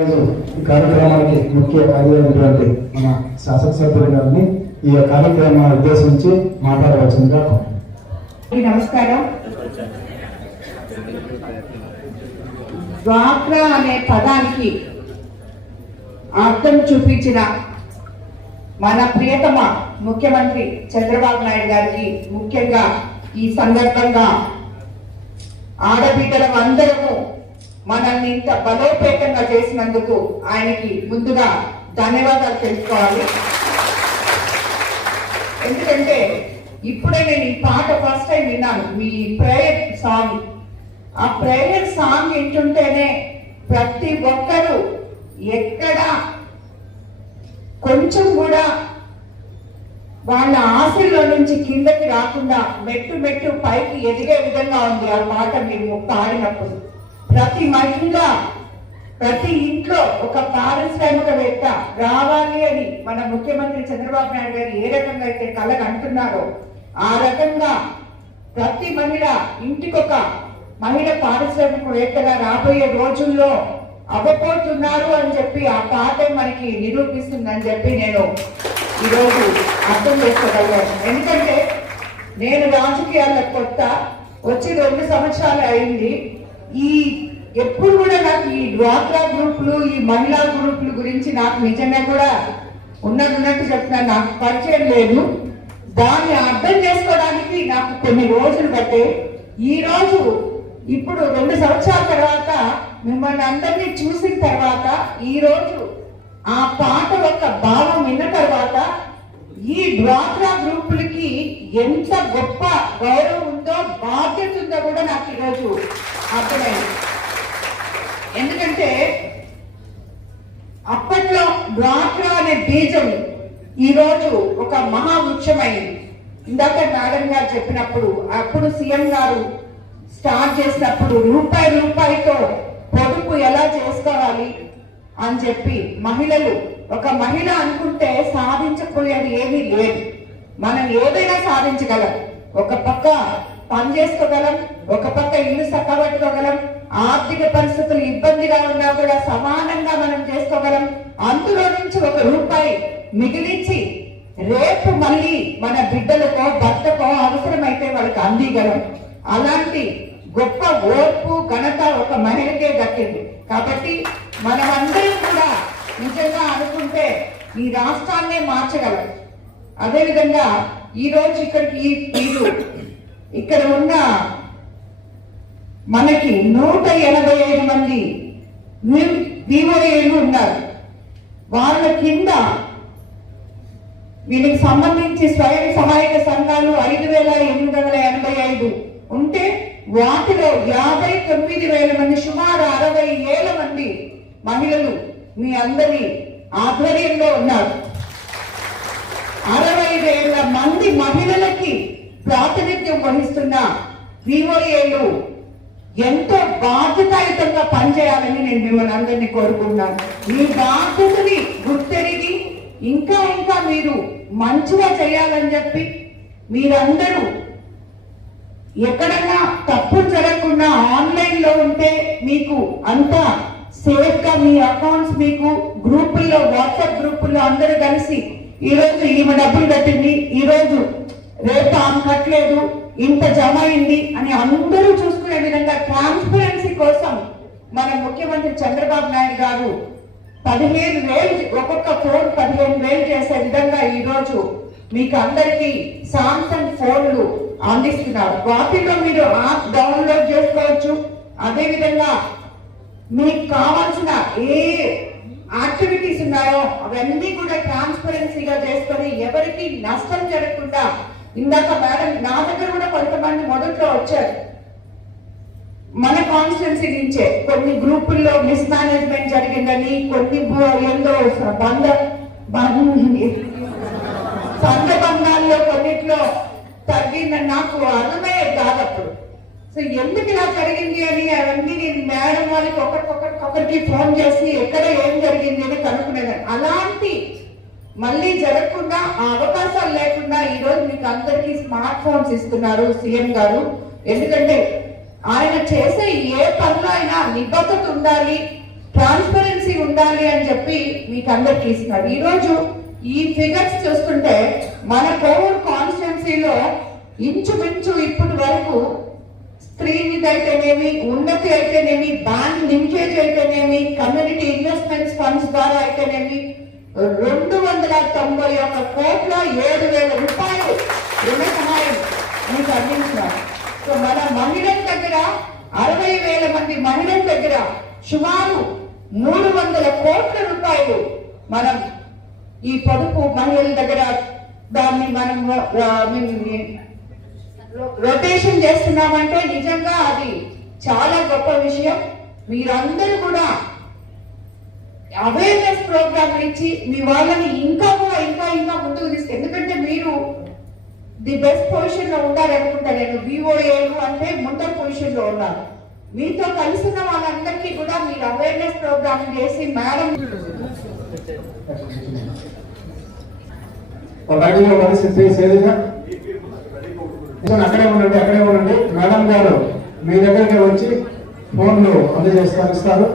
ఈ కార్యక్రమానికి ముఖ్య అతిథి మన శాసనసభ్యులు గారిని ఈ కార్యక్రమాన్ని ఉద్దేశించి మాట్లాడవలసిందిగా. నమస్కారం. డ్వాక్రా అనే పదానికి అర్థం చూపించిన మన ప్రియతమ ముఖ్యమంత్రి చంద్రబాబు నాయుడు గారికి ముఖ్యంగా ఈ సందర్భంగా ఆడబిడ్డలం అందరము మనల్ని ఇంత బలోపేతంగా చేసినందుకు ఆయనకి ముందుగా ధన్యవాదాలు తెలుసుకోవాలి. ఎందుకంటే ఇప్పుడే నేను ఈ పాట ఫస్ట్ టైం విన్నాను, మీ ప్రేయర్ సాంగ్. ఆ ప్రేయర్ సాంగ్ వింటుంటేనే ప్రతి ఒక్కరూ ఎక్కడ కొంచెం కూడా వాళ్ళ ఆశల్లో నుంచి కిందకి రాకుండా మెట్టు మెట్టు పైకి ఎదిగే విధంగా ఉంది ఆ పాట మీరు పాడినప్పుడు. ప్రతి మహిళ ప్రతి ఇంట్లో ఒక పారిశ్రామికవేత్త రావాలి అని మన ముఖ్యమంత్రి చంద్రబాబు నాయుడు గారు ఏ రకంగా అయితే కళలు అంటున్నారో ఆ రకంగా ప్రతి మహిళ ఇంటికొక మహిళ పారిశ్రామికవేత్తగా రాబోయే రోజుల్లో అవ్వబోతున్నారు అని చెప్పి ఆ పాట మనకి నిరూపిస్తుందని చెప్పి నేను ఈరోజు అర్థం చేసుకోగలిగాను. ఎందుకంటే నేను రాజకీయాల్లో కొత్త వచ్చి 2 సంవత్సరాలు అయింది. ఈ ఎప్పుడు కూడా నాకు ఈ డ్వాక్రా గ్రూపులు ఈ మహిళా గ్రూపుల గురించి నాకు నిజంగా కూడా ఉన్నట్టు చెప్తున్నా, నాకు పరిచయం లేదు. దాన్ని అర్థం చేసుకోవడానికి నాకు కొన్ని రోజులు పట్టే. ఈ రోజు ఇప్పుడు 2 సంవత్సరాల తర్వాత మిమ్మల్ని అందరినీ చూసిన తర్వాత ఈ రోజు ఆ పాట యొక్క భావం విన్న తర్వాత ఈ డ్వాక్రా గ్రూపులకి ఎంత గొప్ప గౌరవం ఉందో బాధ్యత ఉందో కూడా నాకు ఈరోజు అర్థమైంది. ఎందుకంటే అప్పట్లో డ్వాక్రా అనే బీజం ఈరోజు ఒక మహావృక్షమైంది. ఇందాక మేడం గారు చెప్పినప్పుడు అప్పుడు సీఎం గారు స్టార్ట్ చేసినప్పుడు రూపాయితో పొదుపు ఎలా చేసుకోవాలి అని చెప్పి మహిళలు ఒక మహిళ అనుకుంటే సాధించకపోయేది ఏమీ లేదు. మనం ఏదైనా సాధించగలం. ఒక పక్క పని చేసుకోగలం, ఒక పక్క ఇల్లు చక్కబెట్టుకోగలం, ఆర్థిక పరిస్థితులు ఇబ్బందిగా ఉన్నా కూడా సమానంగా మనం చేసుకోగలం. అందులో నుంచి ₹1 మిగిలించి రేపు మళ్ళీ మన బిడ్డలకో భర్తకో అవసరమైతే వాళ్ళకి అందిగలం. అలాంటి గొప్ప ఓర్పు ఘనత ఒక మహిళకే దక్కింది. కాబట్టి మనమందరం కూడా నిజంగా అనుకుంటే ఈ రాష్ట్రాన్నే మార్చగలం. అదేవిధంగా ఈరోజు ఇక్కడికి మీరు ఇక్కడ ఉన్న మనకి 185 మంది వివోఏలు ఉన్నారు. వాళ్ళ కింద వీళ్ళకి సంబంధించి స్వయం సహాయక సంఘాలు 5,885 ఉంటే వాటిలో 59,000 మంది సుమారు 60,000 మంది మహిళలు మీ అందరి ఆధ్వర్యంలో ఉన్నారు. 60,000 మంది మహిళలకి ప్రాతినిధ్యం వహిస్తున్న వివోఏలు ఎంతో బాధ్యతాయుతంగా పనిచేయాలని నేను మిమ్మల్ని అందరినీ కోరుకుంటున్నాను. మీ బాధ్యతని గుర్తెరిగి ఇంకా మీరు మంచిగా చేయాలని చెప్పి మీరందరూ ఎక్కడన్నా తప్పులు జరగకుండా ఆన్లైన్ లో ఉంటే మీకు అంతా సేఫ్ గా మీ అకౌంట్స్ మీకు గ్రూపుల్లో వాట్సాప్ గ్రూపుల్లో అందరూ కలిసి ఈ రోజు ఈమె డబ్బులు కట్టింది, ఈ రోజు రేపు ఆమె కట్టలేదు, ఇంత జమ అయింది అని అందరూ చూసుకునే విధంగా ట్రాన్స్పరెన్సీ కోసం మన ముఖ్యమంత్రి చంద్రబాబు నాయుడు గారు 15,000 ఒక్కొక్క ఫోన్ 15,000 చేసే విధంగా ఈ రోజు మీకు అందరికీ సామ్సంగ్ ఫోన్లు అందిస్తున్నారు. వాటిలో మీరు యాప్ డౌన్లోడ్ చేసుకోవచ్చు. అదేవిధంగా మీకు కావాల్సిన ఏ యాక్టివిటీస్ ఉన్నాయో అవన్నీ కూడా ట్రాన్స్పరెన్సీగా చేసుకొని ఎవరికి నష్టం జరగకుండా. ఇందాక మేడం నా దగ్గర కూడా కొంతమంది మొదట్లో వచ్చారు. మన కాన్స్టిట్యున్సీ నుంచే కొన్ని గ్రూపుల్లో మిస్ మేనేజ్మెంట్ జరిగిందని, కొన్ని ఏందో సందర్భంగాల్లో కొన్నిట్లో తగ్గిందని నాకు అర్థమయ్యేది కాదప్పుడు. సో ఎందుకు ఇలా జరిగింది అని అవన్నీ నేను మేడం వాళ్ళకి ఒకరికి ఫోన్ చేసి ఎక్కడ ఏం జరిగింది అని కనుక్కునేదాన్ని. అలాంటి మళ్ళీ జరగకుండా ఆ అవకాశాలు లేకుండా ఈ రోజు మీకు అందరికీ స్మార్ట్ ఫోన్స్ ఇస్తున్నారు సీఎం గారు. ఎందుకంటే ఆయన చేసే ఏ పనిలో అయినా నిబద్ధత ఉండాలి, ట్రాన్స్పరెన్సీ ఉండాలి అని చెప్పి మీకు అందరికి ఇస్తున్నారు. ఈరోజు ఈ ఫిగర్స్ చూస్తుంటే మన కోవూరు కాన్స్టిట్యున్సీలో ఇంచుమించు ఇప్పటి వరకు స్త్రీనిధి అయితేనేమి, ఉన్నతి అయితేనేమి, బ్యాంక్ లింకేజ్ అయితేనేమి, కమ్యూనిటీ ఇన్వెస్ట్మెంట్స్ ఫండ్స్ ద్వారా అయితేనేమి 291 కోట్ల 7,000 రూపాయలు రుణ సహాయం మీకు అందించినారు. సో మన మహిళల దగ్గర 60,000 మంది మహిళల దగ్గర సుమారు 300 కోట్ల రూపాయలు మనం ఈ పొదుపు మహిళల దగ్గర దాన్ని మనం రొటేషన్ చేస్తున్నామంటే నిజంగా అది చాలా గొప్ప విషయం. మీరందరూ కూడా అవేర్నెస్ ప్రోగ్రామ్ ఇచ్చి మీ వాళ్ళని ఇంకా ముందుకు తీసుకు, ఎందుకంటే మీరు ది బెస్ట్ పొజిషన్ లో ఉండాలనుకుంటా. నేను విఓఏలు అంటే ముందర పొజిషన్ లో ఉన్నారు. మీతో కలిసిన వాళ్ళందరికీ కూడా మీరు అవేర్నెస్ ప్రోగ్రామ్ చేసి మేడం అక్కడే ఉండండి. మేడం గారు మీ దగ్గరికి వచ్చి ఫోన్లు అందజేస్తారు.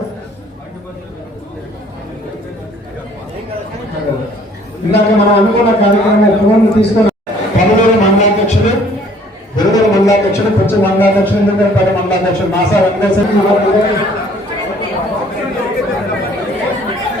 ఇందాక మనం అనుకున్న కార్యక్రమం ఫోన్లు తీసుకొని పలువురు మండలాధ్యక్షులు, విడుదల మండలాధ్యక్షులు, కొంచెం మండలాధ్యక్షులు, 10 మండలాధ్యక్షులు, నాసా వెంకటేశ్వర